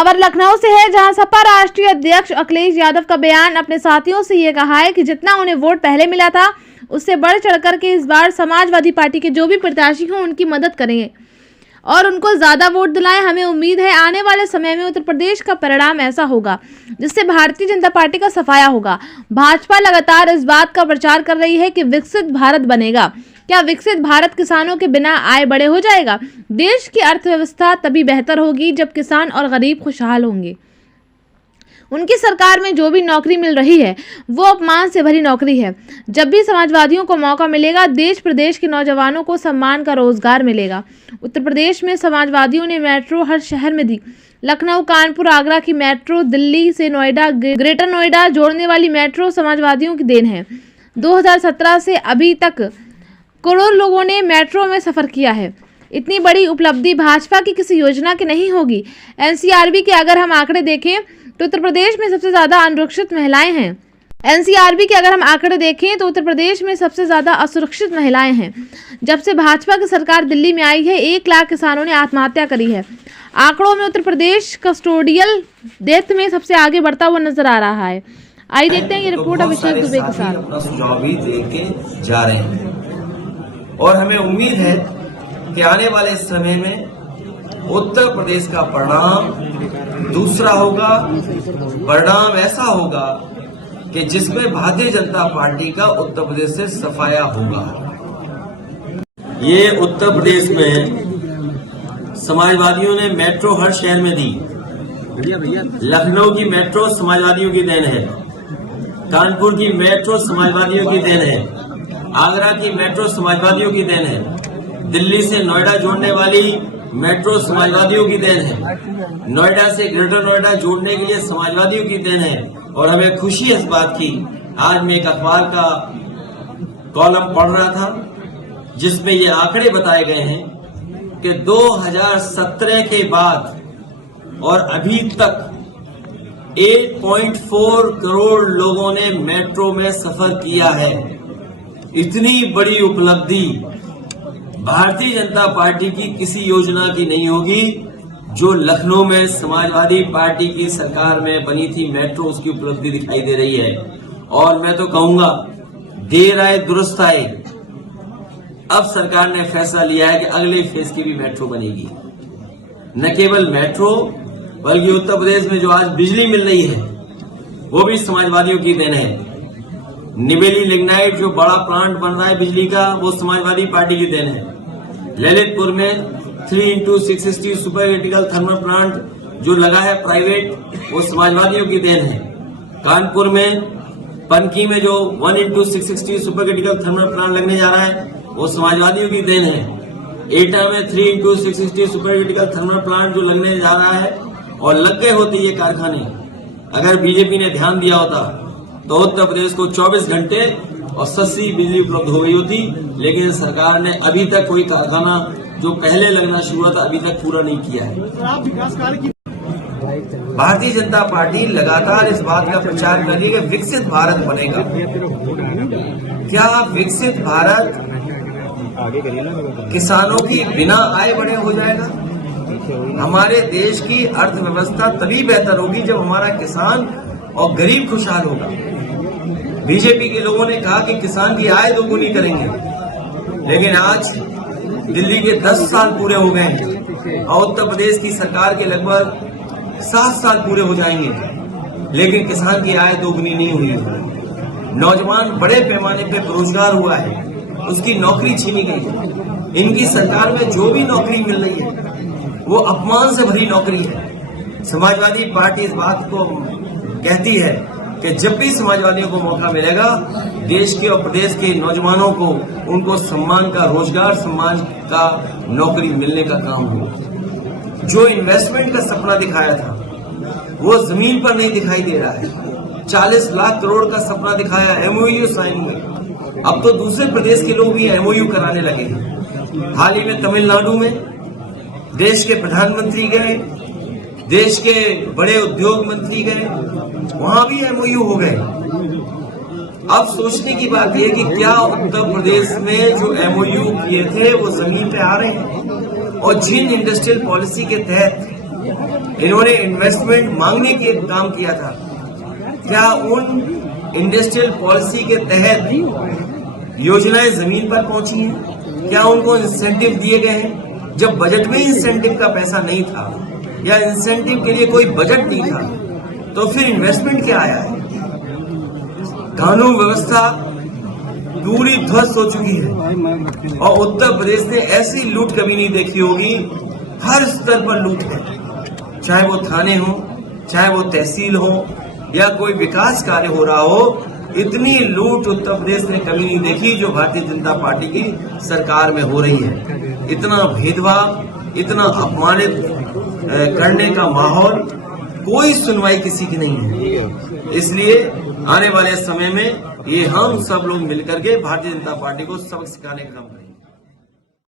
खबर लखनऊ से है, जहां सपा राष्ट्रीय अध्यक्ष अखिलेश यादव का बयान अपने साथियों से ये कहा है कि जितना उन्हें वोट पहले मिला था उससे बढ़ चढ़कर के इस बार समाजवादी पार्टी के जो भी प्रत्याशी हों उनकी मदद करेंगे और उनको ज्यादा वोट दिलाएं। हमें उम्मीद है आने वाले समय में उत्तर प्रदेश का परिणाम ऐसा होगा जिससे भारतीय जनता पार्टी का सफाया होगा। भाजपा लगातार इस बात का प्रचार कर रही है कि विकसित भारत बनेगा। क्या विकसित भारत किसानों के बिना आय बड़े हो जाएगा? देश की अर्थव्यवस्था तभी बेहतर होगी जब किसान और गरीब खुशहाल होंगे। उनकी सरकार में जो भी नौकरी मिल रही है वो अपमान से भरी नौकरी है। जब भी समाजवादियों को मौका मिलेगा देश प्रदेश के नौजवानों को सम्मान का रोजगार मिलेगा। उत्तर प्रदेश में समाजवादियों ने मेट्रो हर शहर में दी। लखनऊ, कानपुर, आगरा की मेट्रो, दिल्ली से नोएडा, ग्रेटर नोएडा जोड़ने वाली मेट्रो समाजवादियों की देन है। 2017 से अभी तक करोड़ लोगों ने मेट्रो में सफर किया है। इतनी बड़ी उपलब्धि भाजपा की किसी योजना की नहीं होगी। एनसीआरबी के अगर हम आंकड़े देखें तो उत्तर प्रदेश में सबसे ज्यादा असुरक्षित महिलाएं हैं। एनसीआरबी के अगर हम आंकड़े देखें तो उत्तर प्रदेश में सबसे ज्यादा असुरक्षित महिलाएं हैं। जब से भाजपा की सरकार दिल्ली में आई है 1 लाख किसानों ने आत्महत्या करी है। आंकड़ों में उत्तर प्रदेश कस्टोडियल डेथ में सबसे आगे बढ़ता हुआ नजर आ रहा है। आइए देखते हैं ये रिपोर्ट अभिषेक दुबे के साथ। अपना सुझाव भी देके जा रहे हैं और हमें उम्मीद है कि आने वाले समय में उत्तर प्रदेश का परिणाम दूसरा होगा। परिणाम ऐसा होगा कि जिसमें भारतीय जनता पार्टी का उत्तर प्रदेश से सफाया होगा। ये उत्तर प्रदेश में समाजवादियों ने मेट्रो हर शहर में दी। लखनऊ की मेट्रो समाजवादियों की देन है, कानपुर की मेट्रो समाजवादियों की देन है, आगरा की मेट्रो समाजवादियों की देन है, दिल्ली से नोएडा जोड़ने वाली मेट्रो समाजवादियों की देन है, नोएडा से ग्रेटर नोएडा जोड़ने के लिए समाजवादियों की देन है। और हमें खुशी है इस बात की, आज मैं एक अखबार का कॉलम पढ़ रहा था जिसमें ये आंकड़े बताए गए हैं कि 2017 के बाद और अभी तक 8.4 करोड़ लोगों ने मेट्रो में सफर किया है। इतनी बड़ी उपलब्धि भारतीय जनता पार्टी की किसी योजना की नहीं होगी। जो लखनऊ में समाजवादी पार्टी की सरकार में बनी थी मेट्रो, उसकी उपलब्धि दिखाई दे रही है। और मैं तो कहूंगा देर आए दुरुस्त आए। अब सरकार ने फैसला लिया है कि अगले फेज की भी मेट्रो बनेगी। न केवल मेट्रो बल्कि उत्तर प्रदेश में जो आज बिजली मिल रही है वो भी समाजवादियों की देन है। निवेली लिग्नाइट जो बड़ा प्लांट बन रहा है बिजली का वो समाजवादी पार्टी की देन है। ललितपुर में 3x660 super critical thermal plant जो लगा है प्राइवेट वो समाजवादियों की देन है। कानपुर में पनकी में जो 1x660 super critical thermal plant लगने जा रहा है वो समाजवादियों की देन है। एटा में 3x660 super critical thermal plant जो लगने जा रहा है और लग गए होते ये कारखाने, अगर बीजेपी ने ध्यान दिया होता तो उत्तर प्रदेश को 24 घंटे और सस्ती बिजली उपलब्ध हो गई होती। लेकिन सरकार ने अभी तक कोई कारखाना जो पहले लगना शुरू हुआ था अभी तक पूरा नहीं किया है। भारतीय जनता पार्टी लगातार इस बात का प्रचार कर रही है कि विकसित भारत बनेगा। क्या विकसित भारत किसानों की बिना आय बढ़े हो जाएगा? हमारे देश की अर्थव्यवस्था तभी बेहतर होगी जब हमारा किसान और गरीब खुशहाल होगा। बीजेपी के लोगों ने कहा कि किसान की आय दोगुनी करेंगे, लेकिन आज दिल्ली के 10 साल पूरे हो गए और उत्तर प्रदेश की सरकार के लगभग 7 साल पूरे हो जाएंगे, लेकिन किसान की आय दोगुनी नहीं हुई। नौजवान बड़े पैमाने पे बेरोजगार हुआ है, उसकी नौकरी छीनी गई है। इनकी सरकार में जो भी नौकरी मिल रही है वो अपमान से भरी नौकरी है। समाजवादी पार्टी इस बात को कहती है कि जब भी समाजवादियों को मौका मिलेगा देश के और प्रदेश के नौजवानों को उनको सम्मान का रोजगार, सम्मान का नौकरी मिलने का काम होगा। जो इन्वेस्टमेंट का सपना दिखाया था वो जमीन पर नहीं दिखाई दे रहा है। 40 लाख करोड़ का सपना दिखाया, एमओयू साइन हुए, अब तो दूसरे प्रदेश के लोग भी एमओयू कराने लगे हैं। हाल ही में तमिलनाडु में देश के प्रधानमंत्री गए, देश के बड़े उद्योग मंत्री गए, वहां भी एमओयू हो गए। अब सोचने की बात यह कि क्या उत्तर प्रदेश में जो एमओयू किए थे वो जमीन पे आ रहे हैं? और जिन इंडस्ट्रियल पॉलिसी के तहत इन्होंने इन्वेस्टमेंट मांगने के काम किया था। क्या उन इंडस्ट्रियल पॉलिसी के तहत योजनाएं जमीन पर पहुंची हैं? क्या उनको इंसेंटिव दिए गए हैं? जब बजट में इंसेंटिव का पैसा नहीं था या इंसेंटिव के लिए कोई बजट नहीं था, तो फिर इन्वेस्टमेंट क्या आया है? कानून व्यवस्था पूरी ध्वस्त हो चुकी है और उत्तर प्रदेश ने ऐसी लूट कभी नहीं देखी होगी। हर स्तर पर लूट है, चाहे वो थाने हो, चाहे वो तहसील हो या कोई विकास कार्य हो रहा हो। इतनी लूट उत्तर प्रदेश ने कभी नहीं देखी जो भारतीय जनता पार्टी की सरकार में हो रही है। इतना भेदभाव, इतना अपमानित करने का माहौल, कोई सुनवाई किसी की नहीं है। इसलिए आने वाले समय में ये हम सब लोग मिलकर के भारतीय जनता पार्टी को सबक सिखाने का काम करें।